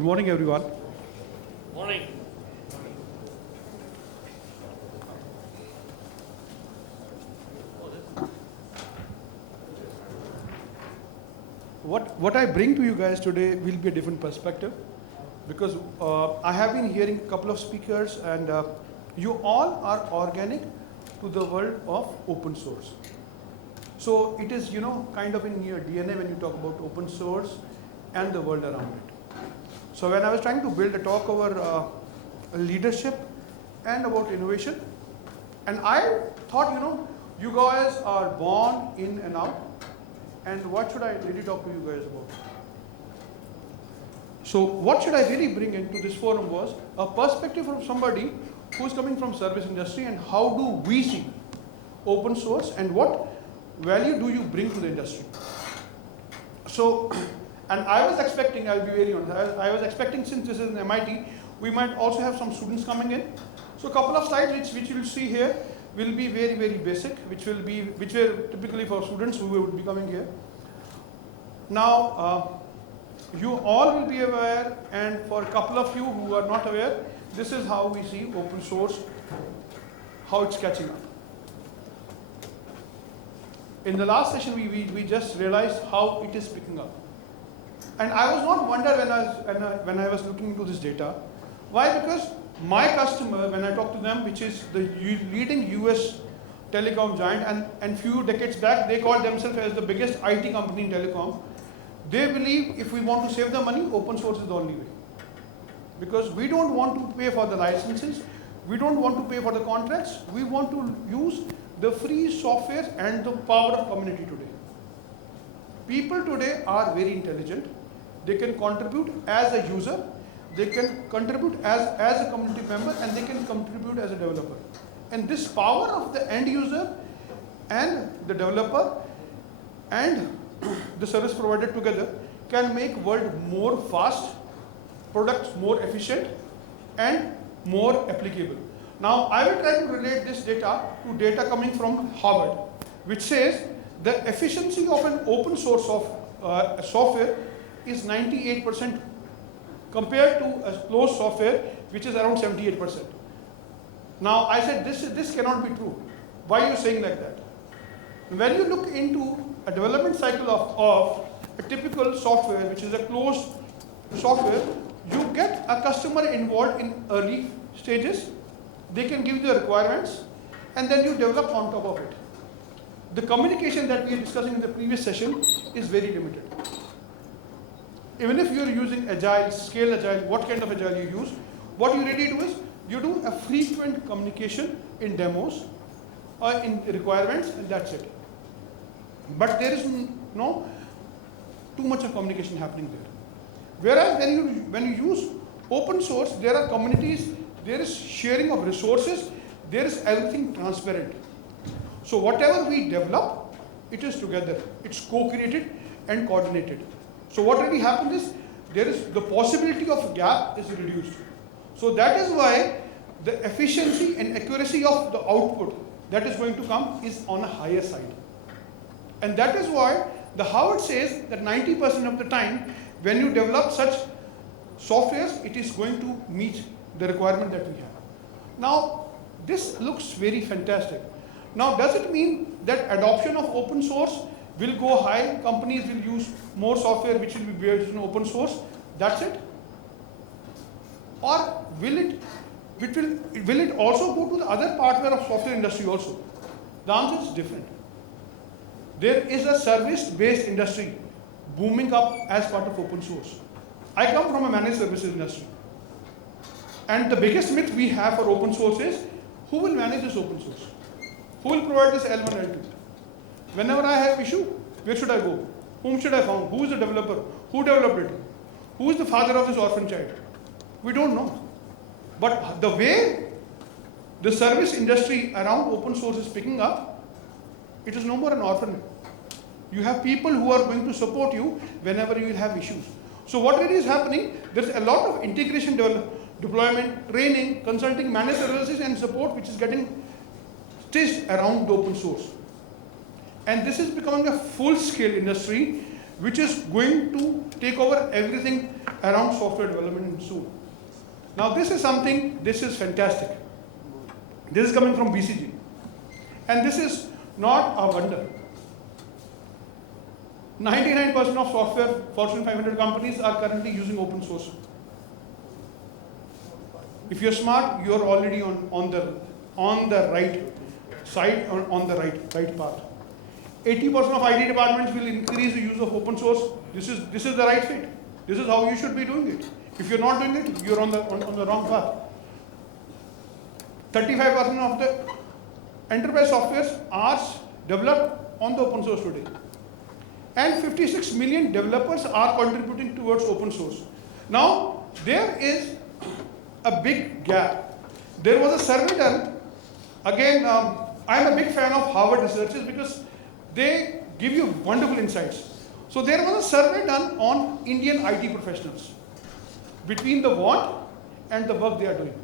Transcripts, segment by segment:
Good morning, everyone. Morning. What I bring to you guys today will be a different perspective, because I have been hearing a couple of speakers, and you all are organic to the world of open source. So it is, kind of in your DNA when you talk about open source and the world around it. So when I was trying to build a talk over leadership and about innovation, and I thought, you guys are born in and out, and what should I really talk to you guys about? So what should I really bring into this forum was a perspective from somebody who's coming from service industry, and how do we see open source and what value do you bring to the industry? So, and I was expecting, I'll be very honest, I was expecting, since this is an MIT, we might also have some students coming in. So a couple of slides which you'll see here will be very, very basic, which were typically for students who would be coming here. Now, you all will be aware, and for a couple of you who are not aware, this is how we see open source, how it's catching up. In the last session, we just realized how it is picking up. And I was not wonder when I was looking into this data. Why? Because my customer, when I talk to them, which is the leading US telecom giant, and few decades back, they called themselves as the biggest IT company in telecom. They believe if we want to save the money, open source is the only way. Because we don't want to pay for the licenses, we don't want to pay for the contracts, we want to use the free software and the power of community today. People today are very intelligent. They can contribute as a user, they can contribute as a community member, and they can contribute as a developer. And this power of the end user and the developer and the service provider together can make world more fast, products more efficient, and more applicable. Now, I will try to relate this data to data coming from Harvard, which says the efficiency of an open source of software is 98% compared to a closed software, which is around 78%. Now, I said this cannot be true. Why are you saying like that? When you look into a development cycle of a typical software, which is a closed software, you get a customer involved in early stages. They can give the requirements, and then you develop on top of it. The communication that we are discussing in the previous session is very limited. Even if you are using agile, scale agile, what kind of agile you use, what you really do is you do a frequent communication in demos or in requirements, and that's it. But there is no too much of communication happening there. Whereas when you use open source, there are communities, there is sharing of resources, there is everything transparent. So whatever we develop, it is together. It's co-created and coordinated. So what really happens is, there is the possibility of gap is reduced. So that is why the efficiency and accuracy of the output that is going to come is on a higher side. And that is why the Harvard says that 90% of the time, when you develop such softwares, it is going to meet the requirement that we have. Now, this looks very fantastic. Now, does it mean that adoption of open source will go high? Companies will use more software which will be based on open source? That's it? Or will it also go to the other partner of software industry also? The answer is different. There is a service-based industry booming up as part of open source. I come from a managed services industry. And the biggest myth we have for open source is, who will manage this open source? Who will provide this L1, L2? Whenever I have issue, where should I go? Whom should I find? Who is the developer? Who developed it? Who is the father of this orphan child? We don't know. But the way the service industry around open source is picking up, it is no more an orphan. You have people who are going to support you whenever you will have issues. So what really is happening, there is a lot of integration, deployment, training, consulting, managed services and support which is getting stitched around the open source. And this is becoming a full-scale industry which is going to take over everything around software development soon. Now this is something, this is fantastic. This is coming from BCG. And this is not a wonder. 99% of software Fortune 500 companies are currently using open source. If you're smart, you're already on the right side, on the right path. 80% of IT departments will increase the use of open source. This is the right fit. This is how you should be doing it. If you're not doing it, you're on the wrong path. 35% of the enterprise softwares are developed on the open source today. And 56 million developers are contributing towards open source. Now, there is a big gap. There was a survey done. Again, I'm a big fan of Harvard researchers because they give you wonderful insights. So there was a survey done on Indian IT professionals between the want and the work they are doing.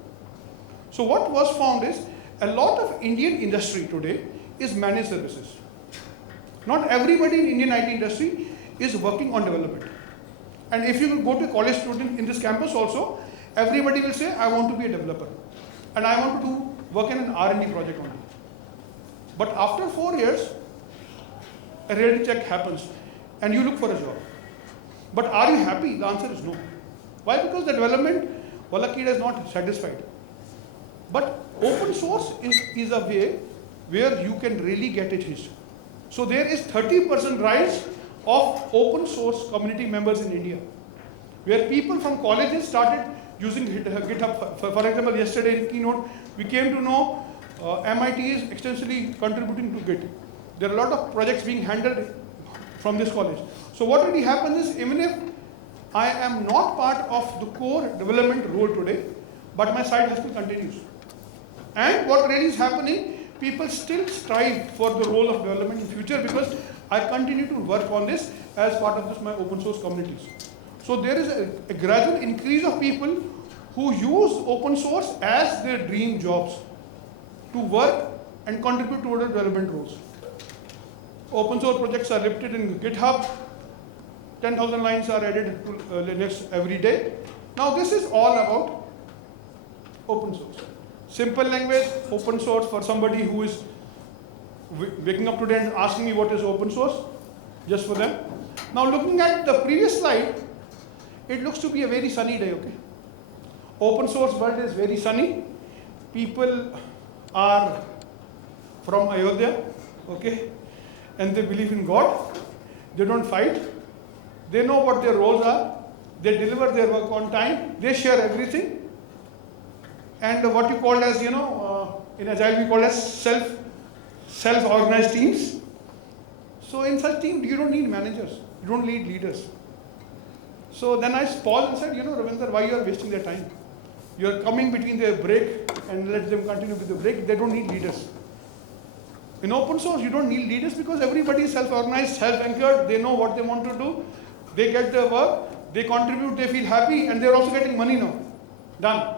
So what was found is a lot of Indian industry today is managed services. Not everybody in Indian IT industry is working on development. And if you go to a college student in this campus also, everybody will say, I want to be a developer. And I want to work in an R&D project only. But after 4 years, a reality check happens and you look for a job. But are you happy? The answer is no. Why? Because the development, Walakid is not satisfied. But open source is a way where you can really get it hitched. So there is 30% rise of open source community members in India, where people from colleges started using GitHub. For example, yesterday in keynote, we came to know MIT is extensively contributing to Git. There are a lot of projects being handled from this college. So what really happens is, even if I am not part of the core development role today, but my side hustle continues. And what really is happening, people still strive for the role of development in future because I continue to work on this as part of my open source communities. So there is a gradual increase of people who use open source as their dream jobs to work and contribute toward the development roles. Open source projects are lifted in GitHub. 10,000 lines are added to Linux every day. Now this is all about open source. Simple language, open source for somebody who is waking up today and asking me what is open source, just for them. Now looking at the previous slide, it looks to be a very sunny day, okay? Open source world is very sunny. People are from Ayodhya, okay? And they believe in God. They don't fight. They know what their roles are. They deliver their work on time. They share everything. And what you call as, in Agile we call as self-organized teams. So in such teams, you don't need managers. You don't need leaders. So then I paused and said, Ravinder, why you are wasting their time? You are coming between their break and let them continue with the break. They don't need leaders. In open source, you don't need leaders because everybody is self-organized, self-anchored. They know what they want to do. They get their work. They contribute. They feel happy. And they're also getting money now. Done.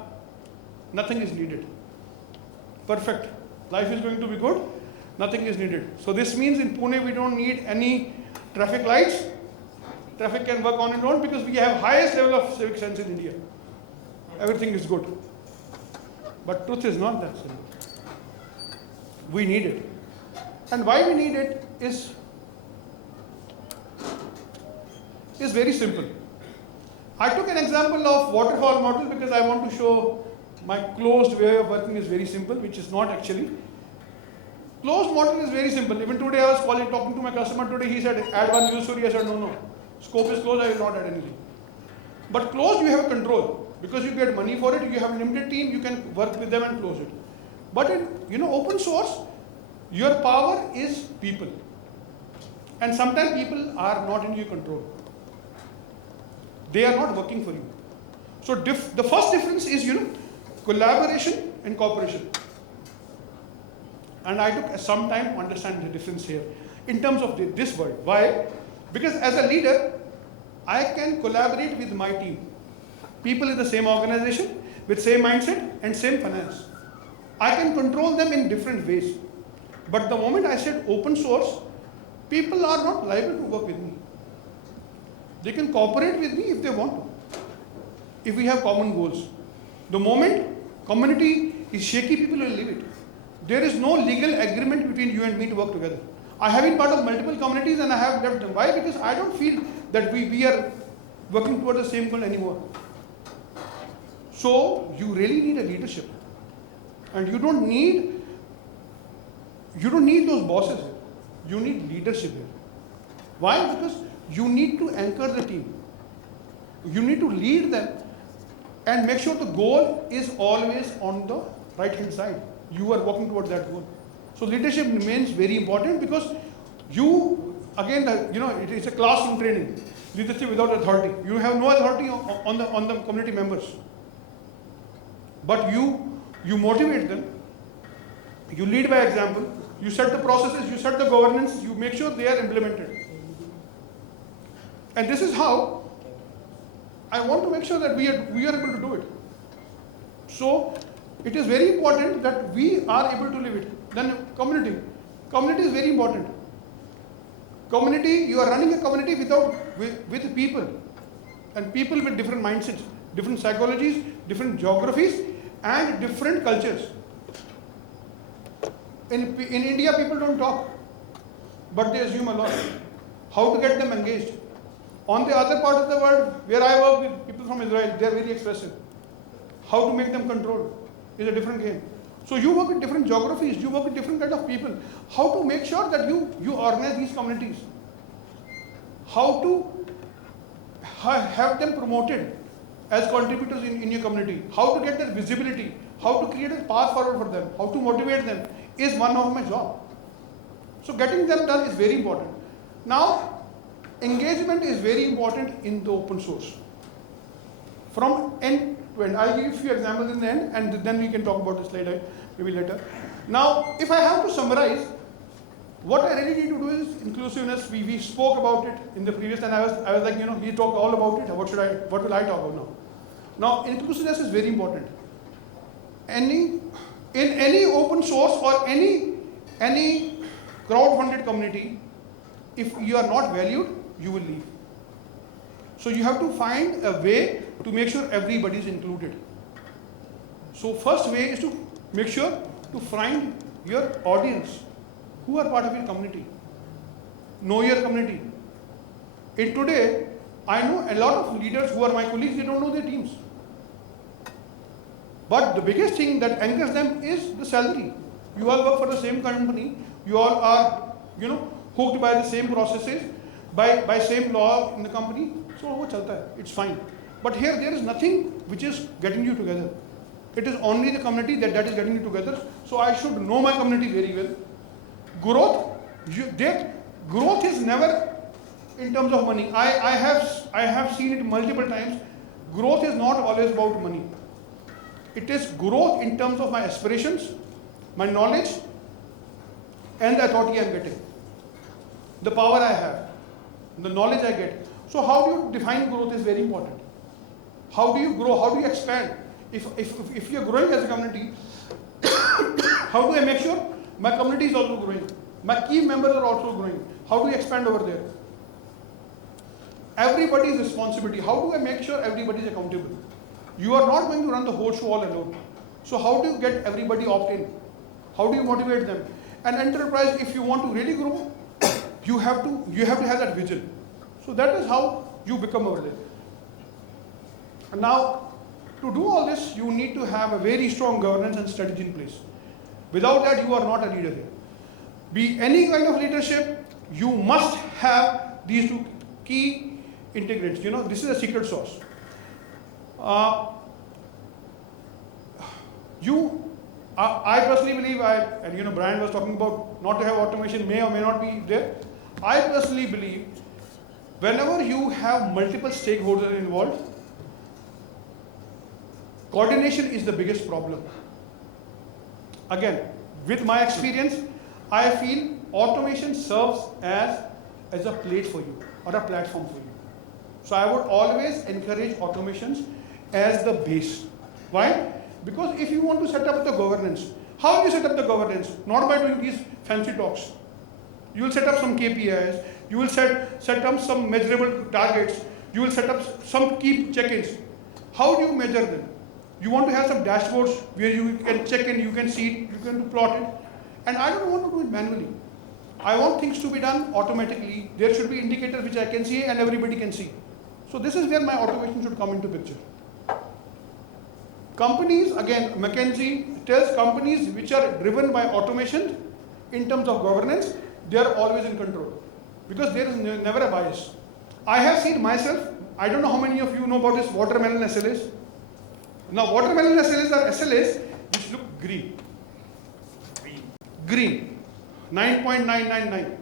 Nothing is needed. Perfect. Life is going to be good. Nothing is needed. So this means in Pune, we don't need any traffic lights. Traffic can work on its own because we have highest level of civic sense in India. Everything is good. But truth is not that simple. We need it. And why we need it is very simple. I took an example of waterfall model because I want to show my closed way of working is very simple, which is not actually. Closed model is very simple. Even today I was talking to my customer today, he said, add one news story. I said, no. Scope is closed, I will not add anything. But closed, you have a control. Because you get money for it, you have a limited team, you can work with them and close it. But in open source, your power is people. And sometimes people are not in your control. They are not working for you. So the first difference is, collaboration and cooperation. And I took some time to understand the difference here in terms of this word. Why? Because as a leader, I can collaborate with my team. People in the same organization, with same mindset and same finance. I can control them in different ways. But the moment I said open source, people are not liable to work with me. They can cooperate with me if they want to. if we have common goals. The moment community is shaky, people will leave it. There is no legal agreement between you and me to work together. I have been part of multiple communities and I have left them. Why? Because I don't feel that we are working towards the same goal anymore. So you really need a leadership. And you don't need those bosses here. You need leadership here. Why? Because you need to anchor the team. You need to lead them and make sure the goal is always on the right hand side. You are working towards that goal. So leadership remains very important because you, again, it is a classroom training. Leadership without authority. You have no authority on the community members. But you motivate them. You lead by example. You set the processes, you set the governance, you make sure they are implemented. And this is how I want to make sure that we are able to do it. So it is very important that we are able to live it. Then community. Community is very important. Community, you are running a community with people. And people with different mindsets, different psychologies, different geographies, and different cultures. In India, people don't talk, but they assume a lot. How to get them engaged? On the other part of the world, where I work with people from Israel, they are very expressive. How to make them control is a different game. So you work with different geographies, you work with different kind of people. How to make sure that you organize these communities? How to have them promoted as contributors in your community? How to get their visibility? How to create a path forward for them? How to motivate them is one of my job. So getting them done is very important. Now, engagement is very important in the open source. From end to end. I'll give you a few examples in the end and then we can talk about this later, maybe later. Now, if I have to summarize, what I really need to do is inclusiveness. We spoke about it in the previous, and I was like, he talked all about it. What will I talk about now? Now, inclusiveness is very important. In any open source or any crowd-funded community, if you are not valued, you will leave. So you have to find a way to make sure everybody is included. So first way is to make sure to find your audience who are part of your community. Know your community. In today, I know a lot of leaders who are my colleagues, they don't know their teams. But the biggest thing that anchors them is the salary. You all work for the same company. You all are, hooked by the same processes, by same law in the company. So it's fine. But here there is nothing which is getting you together. It is only the community that is getting you together. So I should know my community very well. Growth is never in terms of money. I have seen it multiple times. Growth is not always about money. It is growth in terms of my aspirations, my knowledge, and the authority I am getting. The power I have, the knowledge I get. So how do you define growth is very important. How do you grow? How do you expand? If you are growing as a community, how do I make sure my community is also growing? My key members are also growing. How do you expand over there? Everybody's responsibility. How do I make sure everybody is accountable? You are not going to run the whole show all alone. So how do you get everybody opt-in? How do you motivate them? An enterprise, if you want to really grow, you have to have that vision. So that is how you become over there. And now, to do all this, you need to have a very strong governance and strategy in place. Without that, you are not a leader here. Be any kind of leadership, you must have these two key integrants. This is a secret sauce. I personally believe, and Brian was talking about not to have automation may or may not be there. I personally believe whenever you have multiple stakeholders involved, coordination is the biggest problem. Again, with my experience, I feel automation serves as a plate for you or a platform for you. So I would always encourage automations as the base. Why? Because if you want to set up the governance, how do you set up the governance? Not by doing these fancy talks. You will set up some KPIs, you will set up some measurable targets, you will set up some key check-ins. How do you measure them? You want to have some dashboards where you can check and you can see it, you can plot it. And I don't want to do it manually. I want things to be done automatically. There should be indicators which I can see and everybody can see. So this is where my automation should come into picture. Companies, again, McKinsey tells companies which are driven by automation in terms of governance, they are always in control because there is never a bias. I have seen myself, I don't know how many of you know about this watermelon SLAs. Now watermelon SLAs are SLAs which look green. Green. 9.999.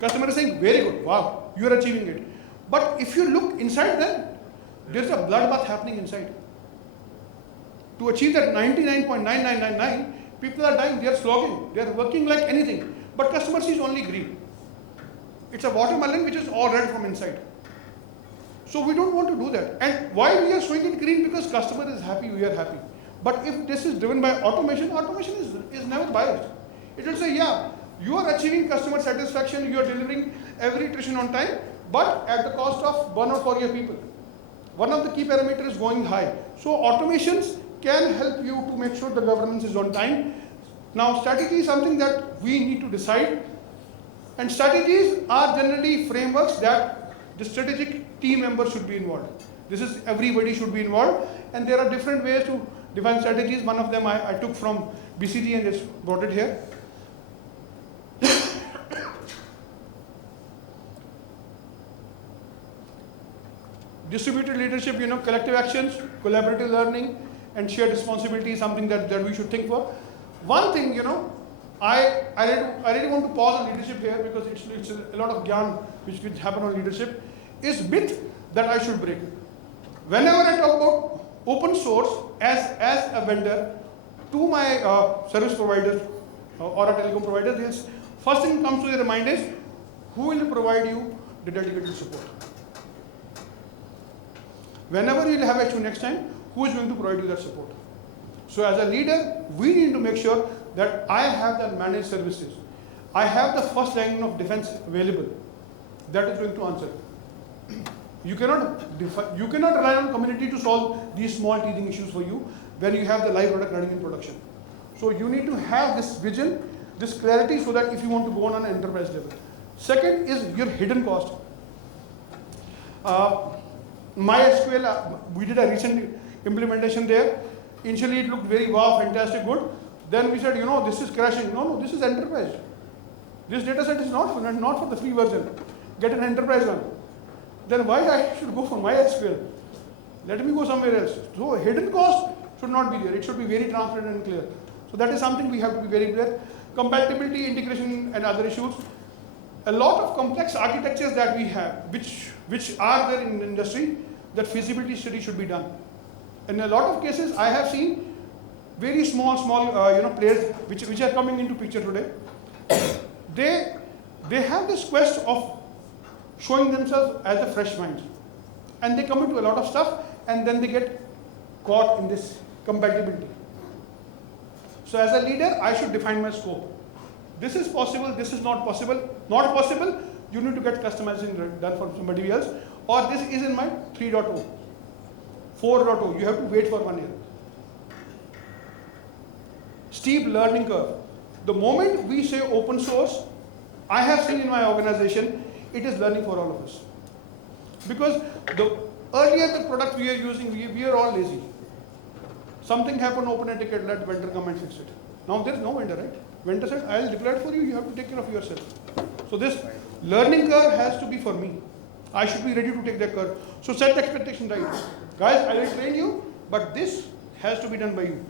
Customer is saying, very good, wow, you are achieving it. But if you look inside them, there's a bloodbath happening inside. To achieve that 99.9999, people are dying, they are slogging, they are working like anything. But customer sees only green. It's a watermelon which is all red from inside. So we don't want to do that. And why we are showing it green? Because customer is happy, we are happy. But if this is driven by automation, automation is never biased. It will say, yeah, you are achieving customer satisfaction, you are delivering every iteration on time, but at the cost of burnout for your people. One of the key parameters is going high. So automations can help you to make sure the governance is on time. Now strategy is something that we need to decide. And strategies are generally frameworks that the strategic team members should be involved. This is everybody should be involved. And there are different ways to define strategies. One of them I took from BCG and just brought it here. Distributed leadership, collective actions, collaborative learning, and shared responsibility is something that we should think for. One thing, I really want to pause on leadership here because it's a lot of gyan which could happen on leadership, is myth that I should break. Whenever I talk about open source as a vendor to my service providers or a telecom provider, first thing comes to their mind is, who will provide you the dedicated support? Whenever you will have issue next time, who is going to provide you that support? So as a leader, we need to make sure that I have the managed services. I have the first line of defense available that is going to answer. You cannot rely on community to solve these small teething issues for you when you have the live product running in production. So you need to have this vision, this clarity, so that if you want to go on an enterprise level. Second is your hidden cost. MySQL, we did a recent implementation there. Initially it looked very wow, fantastic, good. Then we said, this is crashing. No, this is enterprise. This data set is not for the free version. Get an enterprise one. Then why I should go for MySQL? Let me go somewhere else. So hidden cost should not be there. It should be very transparent and clear. So that is something we have to be very clear. Compatibility, integration, and other issues. A lot of complex architectures that we have, which are there in the industry, that feasibility study should be done. In a lot of cases, I have seen very small players which are coming into picture today. They have this quest of showing themselves as the fresh minds, and they come into a lot of stuff, and then they get caught in this compatibility. So as a leader, I should define my scope. This is possible, this is not possible. Not possible, you need to get customizing done for somebody else, or this is in my 3.0, 4.0, you have to wait for 1 year. Steep learning curve. The moment we say open source, I have seen in my organization, it is learning for all of us. Because earlier the product we are using, we are all lazy. Something happened, open a ticket, let vendor come and fix it. Now there is no vendor, right? Vendor said, I will deploy it for you, you have to take care of yourself. So this learning curve has to be for me. I should be ready to take that curve. So set the expectation right. Guys, I will train you, but this has to be done by you.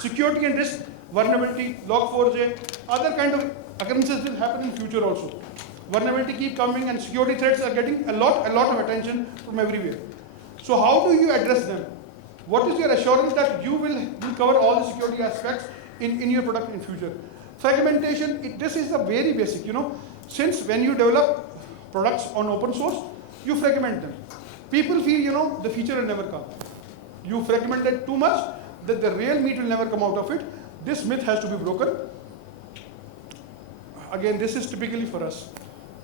Security and risk, vulnerability, log4j, other kind of occurrences will happen in future also. Vulnerability keep coming and security threats are getting a lot of attention from everywhere. So how do you address them? What is your assurance that you will cover all the security aspects in your product in future? Fragmentation, this is the very basic, since when you develop products on open source, you fragment them. People feel, the feature will never come. You fragment it too much, that the real meat will never come out of it. This myth has to be broken. Again, this is typically for us.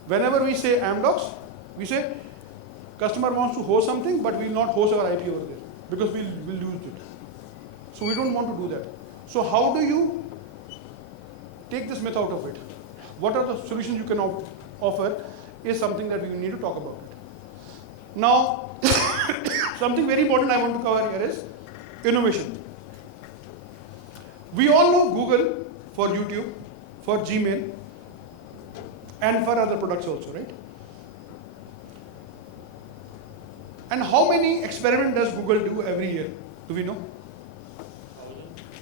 Whenever we say Amdocs, we say Customer wants to host something, but we will not host our IP over there because we'll lose it. So we don't want to do that. So how do you take this myth out of it? What are the solutions you can offer is something that we need to talk about. Now, something very important I want to cover here is innovation. We all know Google for YouTube, for Gmail, and for other products also, right? And how many experiments does Google do every year? Do we know?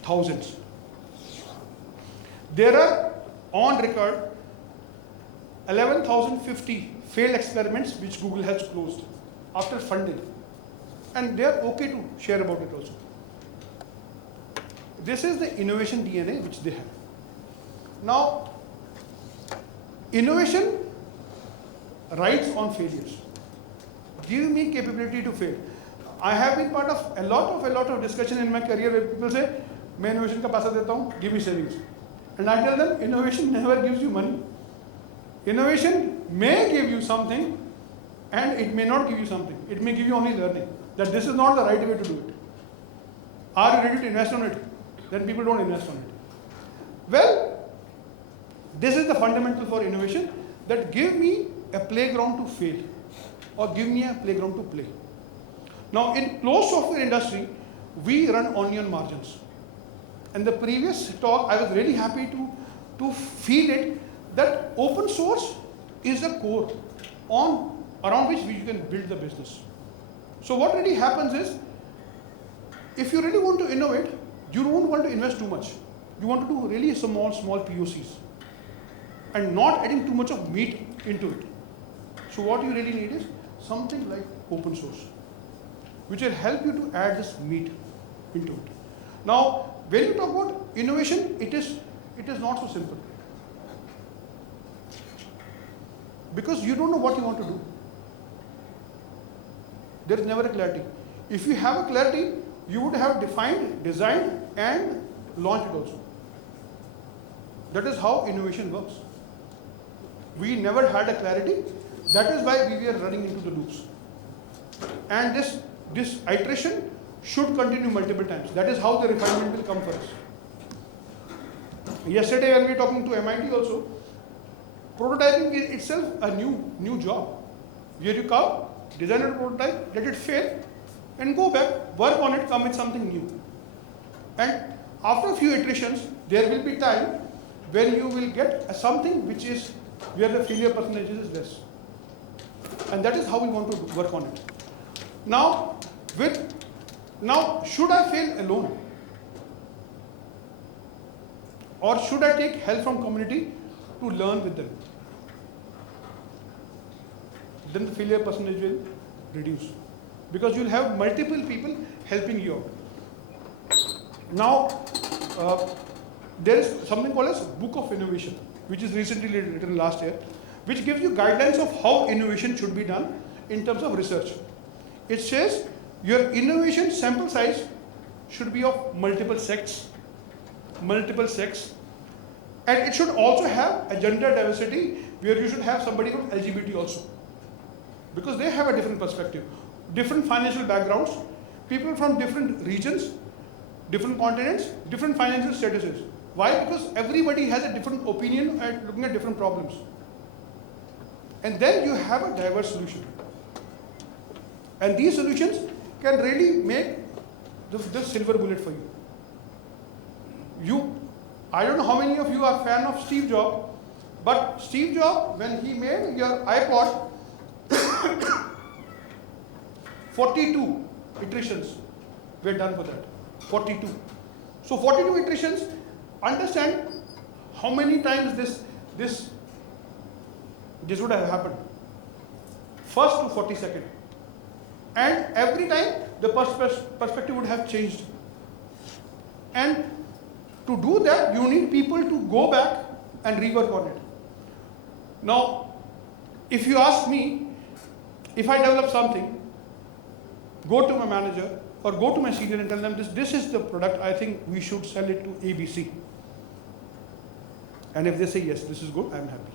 Thousands. There are on record 11,050 failed experiments which Google has closed after funding. And they are okay to share about it also. This is the innovation DNA which they have. Now, innovation rides on failures. Give me capability to fail. I have been part of a lot of discussion in my career where people say, मैं innovation का पैसा देता हूँ, give me savings. And I tell them, innovation never gives you money. Innovation may give you something, and it may not give you something. It may give you only learning. That this is not the right way to do it. Are you ready to invest on it? Then people don't invest on it. Well, this is the fundamental for innovation, that give me a playground to fail, or give me a playground to play. Now, in closed software industry, we run onion margins. And the previous talk, I was really happy to feel it, that open source is the core around which we can build the business. So what really happens is, if you really want to innovate, you don't want to invest too much. You want to do really small POCs and not adding too much of meat into it. So what you really need is something like open source, which will help you to add this meat into it. Now, when you talk about innovation, it is not so simple. Because you don't know what you want to do. There is never a clarity. If you have a clarity, you would have defined, designed, and launched it also. That is how innovation works. We never had a clarity. That is why we were running into the loops. And this iteration should continue multiple times. That is how the refinement will come for us. Yesterday when we were talking to MIT also, prototyping is itself a new job. Here you come, design a prototype, let it fail, and go back, work on it, come with something new. And after a few iterations, there will be time when you will get something which is where the failure percentage is less. And that is how we want to work on it. Now, should I fail alone? Or should I take help from community to learn with them? Then the failure percentage will reduce, because you will have multiple people helping you out. Now, there is something called as Book of Innovation, which is recently written last year, which gives you guidelines of how innovation should be done in terms of research. It says your innovation sample size should be of multiple sex, and it should also have a gender diversity, where you should have somebody from LGBT also, because they have a different perspective, different financial backgrounds, people from different regions, different continents, different financial statuses. Why? Because everybody has a different opinion at looking at different problems. And then you have a diverse solution. And these solutions can really make the silver bullet for you. I don't know how many of you are fan of Steve Jobs, but Steve Jobs, when he made your iPod, 42 iterations were done for that. 42. So 42 iterations, understand how many times this would have happened. First to 42nd. And every time the perspective would have changed. And to do that, you need people to go back and rework on it. Now, if you ask me, if I develop something, go to my manager or go to my senior and tell them this is the product, I think we should sell it to ABC. And if they say yes, this is good, I'm happy.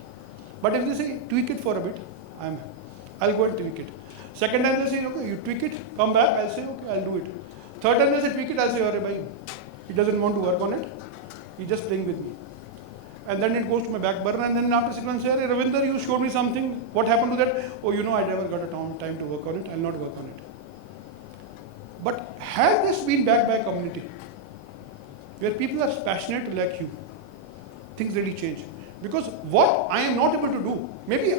But if they say tweak it for a bit, I'll go and tweak it. Second time they'll say, okay, you tweak it, come back, I'll say, okay, I'll do it. Third time they'll say, tweak it, I'll say, alright, bhai, he doesn't want to work on it, he's just playing with me. And then it goes to my back burner, and then after 6 months, say, hey, Ravinder, you showed me something, what happened to that? Oh, I never got a time to work on it, I'll not work on it. But has this been backed by a community where people are passionate like you? Things really change. Because what I am not able to do, maybe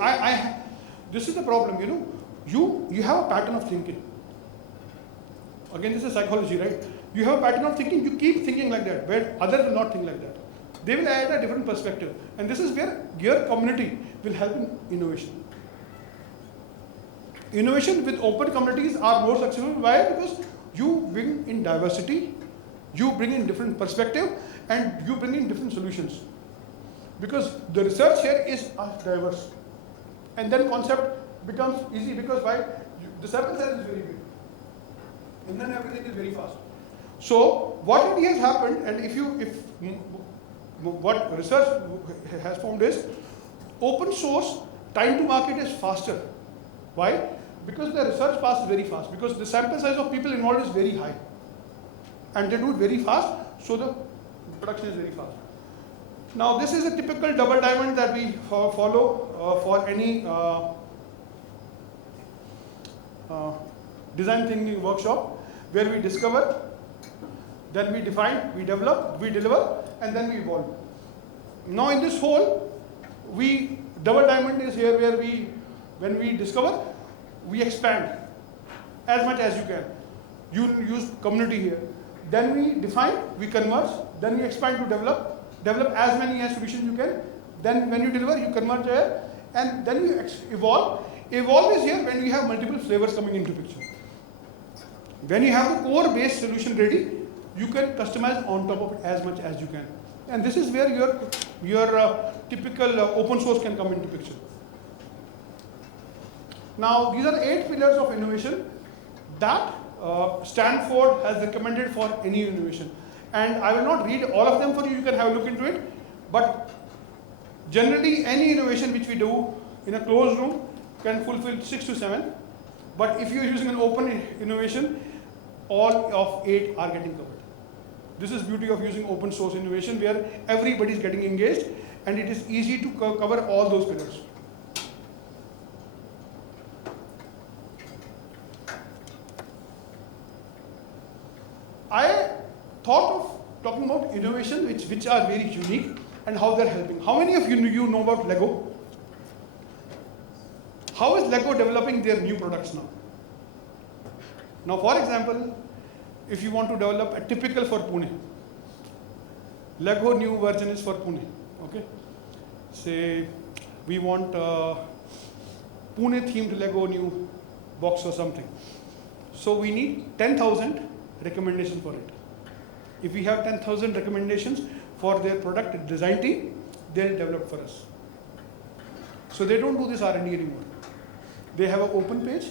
this is the problem, you have a pattern of thinking. Again, this is psychology, right? You have a pattern of thinking, you keep thinking like that, where others will not think like that. They will add a different perspective. And this is where your community will help in innovation. Innovation with open communities are more successful. Why? Because you bring in diversity, you bring in different perspective, and you bring in different solutions. Because the research here is diverse. And then concept becomes easy because why? The sample size is very big. And then everything is very fast. So what really has happened, and what research has found is, open source time to market is faster. Why? Because the research passes very fast. Because the sample size of people involved is very high. And they do it very fast, so the production is very fast. Now this is a typical double diamond that we follow for any design thinking workshop, where we discover, then we define, we develop, we deliver, and then we evolve. Now in this whole, double diamond is here where when we discover, we expand as much as you can. You use community here. Then we define, we converge, then we expand to develop as many as solutions you can. Then when you deliver, you converge here, and then you evolve. Evolve is here when we have multiple flavors coming into picture. When you have the core based solution ready, you can customize on top of it as much as you can. And this is where your typical open source can come into picture. Now, these are the 8 pillars of innovation that Stanford has recommended for any innovation. And I will not read all of them for you, you can have a look into it. But generally, any innovation which we do in a closed room can fulfill 6 to 7. But if you are using an open innovation, all of 8 are getting covered. This is beauty of using open source innovation, where everybody is getting engaged and it is easy to cover all those pillars. I thought of talking about innovation which are very unique and how they're helping. How many of you know about Lego? How is Lego developing their new products now? Now, for example, if you want to develop a typical for Pune, Lego new version is for Pune, okay? Say, we want Pune themed Lego new box or something. So we need 10,000 recommendations for it. If we have 10,000 recommendations for their product design team, they'll develop for us. So they don't do this R&D anymore. They have an open page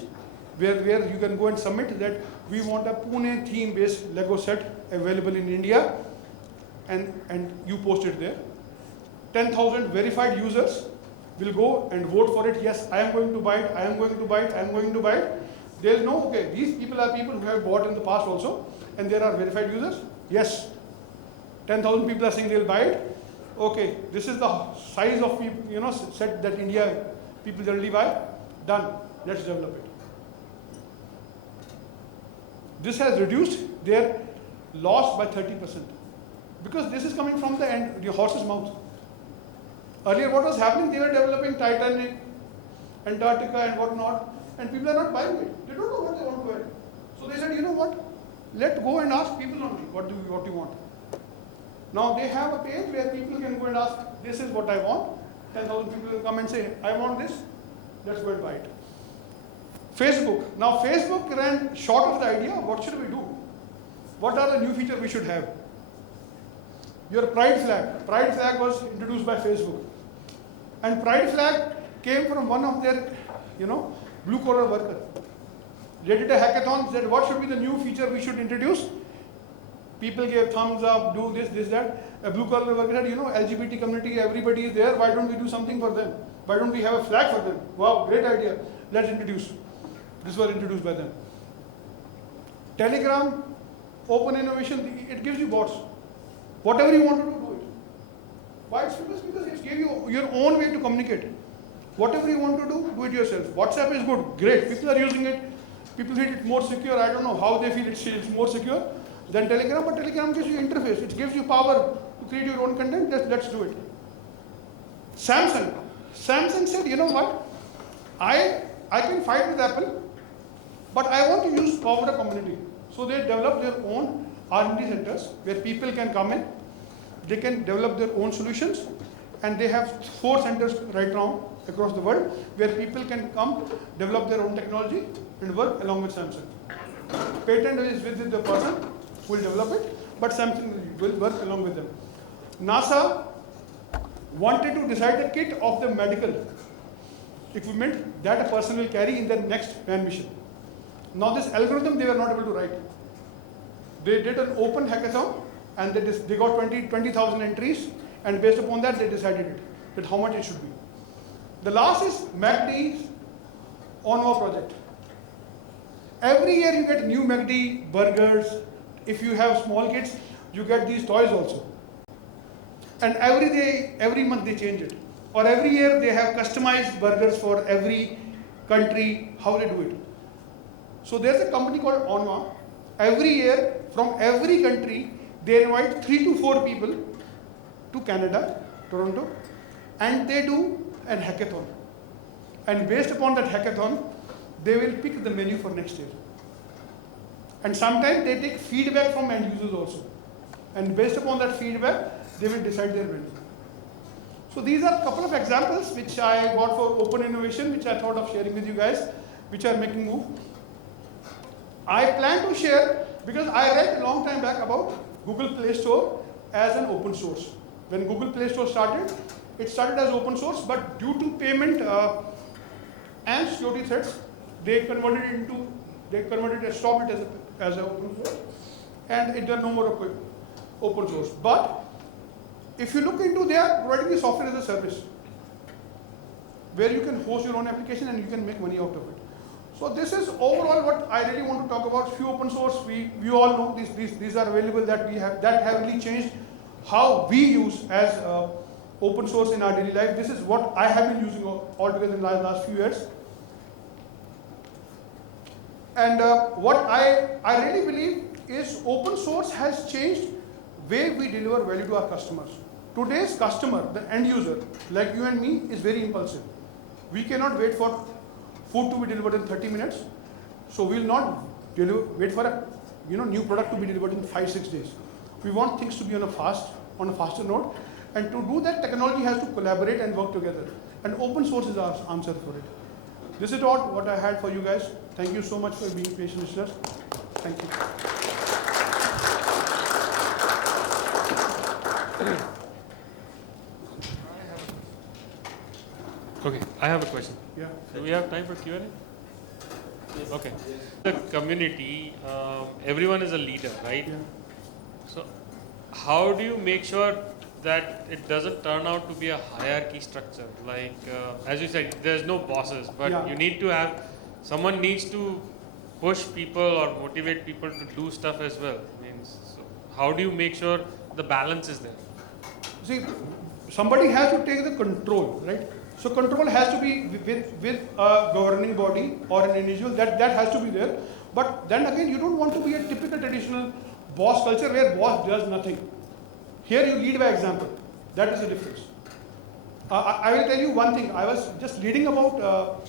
where you can go and submit that we want a Pune theme based Lego set available in India, and you post it there. 10,000 verified users will go and vote for it. Yes, I am going to buy it, I am going to buy it, I am going to buy it. They'll know, okay, these people are people who have bought in the past also, and there are verified users. Yes, 10,000 people are saying they'll buy it. Okay, this is the size of people, set that India people generally buy. Done. Let's develop it. This has reduced their loss by 30%. Because this is coming from the horse's mouth. Earlier what was happening, they were developing Titanic, Antarctica and whatnot, and people are not buying it. They don't know what they want to buy. So they said, you know what? Let's go and ask people only, what do you want? Now they have a page where people can go and ask, this is what I want. 10,000 people will come and say, I want this. Let's go and buy it. Facebook. Now Facebook ran short of the idea, what should we do? What are the new features we should have? Your pride flag. Pride flag was introduced by Facebook. And pride flag came from one of their, blue collar workers. They did a hackathon, said what should be the new feature we should introduce? People gave thumbs up, do this, that. A blue collar worker said, LGBT community, everybody is there, why don't we do something for them? Why don't we have a flag for them? Wow, great idea. Let's introduce. These were introduced by them. Telegram, open innovation, it gives you bots. Whatever you want to do, do it. Why it's famous? Because it gives you your own way to communicate. Whatever you want to do it yourself. WhatsApp is good, great. People are using it. People feel it more secure. I don't know how they feel it's more secure than Telegram, but Telegram gives you interface. It gives you power to create your own content. Let's do it. Samsung said, you know what? I can fight with Apple, but I want to use power of community. So they developed their own R&D centers where people can come in. They can develop their own solutions, and they have 4 centers right now across the world where people can come, develop their own technology and work along with Samsung. Patent is with the person who will develop it, but Samsung will work along with them. NASA wanted to decide the kit of the medical equipment that a person will carry in their next man mission. Now this algorithm they were not able to write. They did an open hackathon, and they got 20,000 entries, and based upon that they decided it, that how much it should be. The last is MACD's ONWA project. Every year you get new MACD burgers. If you have small kids, you get these toys also. And every month they change it. Or every year they have customized burgers for every country, how they do it. So there's a company called ONWA. Every year, from every country, they invite 3 to 4 people to Canada, Toronto, and they do a hackathon. And based upon that hackathon, they will pick the menu for next year. And sometimes they take feedback from end users also. And based upon that feedback, they will decide their menu. So these are a couple of examples which I got for open innovation, which I thought of sharing with you guys, which are making move. I plan to share, because I read a long time back about Google Play Store as an open source. When Google Play Store started, it started as open source, but due to payment and security threats, they converted it, stopped it as an open source, and it is no more open source. But if you look into, they are providing the software as a service, where you can host your own application and you can make money out of it. So this is overall what I really want to talk about. Few open source, we all know these are available, that have really changed how we use as open source in our daily life. This is what I have been using altogether in the last few years. And what I really believe is open source has changed way we deliver value to our customers. Today's customer, the end user, like you and me, is very impulsive. We cannot wait for food to be delivered in 30 minutes. So we will not wait for a new product to be delivered in 5-6 days. We want things to be on a faster note. And to do that, technology has to collaborate and work together. And open source is our answer for it. This is what I had for you guys. Thank you so much for being patient listeners. Thank you. Okay, I have a question. Yeah. Do we have time for Q&A? Yes. Okay. The community, everyone is a leader, right? Yeah. So how do you make sure that it doesn't turn out to be a hierarchy structure? Like, as you said, there's no bosses, but Yeah. you need to have, someone needs to push people or motivate people to do stuff as well. So how do you make sure the balance is there? See, somebody has to take the control, right? So control has to be with a governing body or an individual, that has to be there. But then again, you don't want to be a typical traditional boss culture where boss does nothing. Here you lead by example. That is the difference. I will tell you one thing. I was just reading about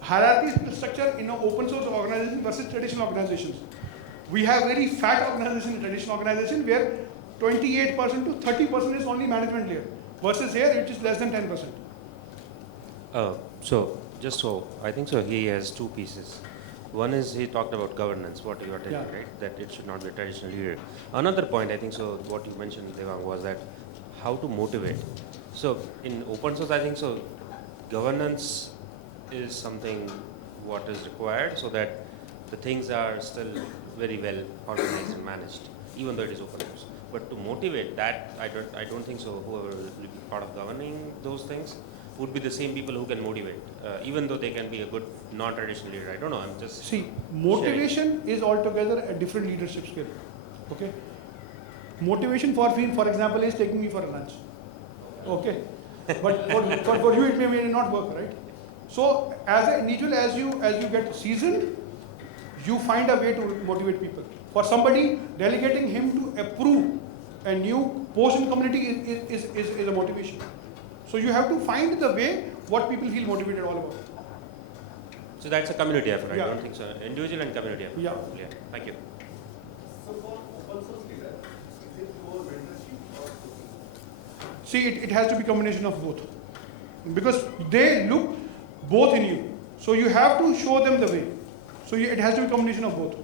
hierarchy structure in an open source organization versus traditional organizations. We have very fat organization in traditional organization where 28% to 30% is only management layer, versus here it is less than 10%. I think so he has 2 pieces. One is he talked about governance, what you are telling, Yeah. right? That it should not be a traditional leader. Another point, I think so, what you mentioned, Devang, was that how to motivate. So in open source, I think so, governance is something what is required so that the things are still very well organized and managed, even though it is open source. But to motivate that, I don't think so. Whoever will be part of governing those things, would be the same people who can motivate, even though they can be a good non-traditional leader. I don't know. I'm just See, motivation is altogether a different leadership skill. Okay. Motivation for me, for example, is taking me for a lunch. Okay. But for you, it may not work, right? So, as an individual, as you get seasoned, you find a way to motivate people. For somebody, delegating him to approve a new post in community is a motivation. So you have to find the way what people feel motivated all about. so that's a community effort. Yeah. I don't think so. Individual and community effort. Yeah. Clear. Thank you. So for open source leader, is it more mentorship or coaching? See, it has to be combination of both. Because they look both in you. So you have to show them the way. So it has to be combination of both.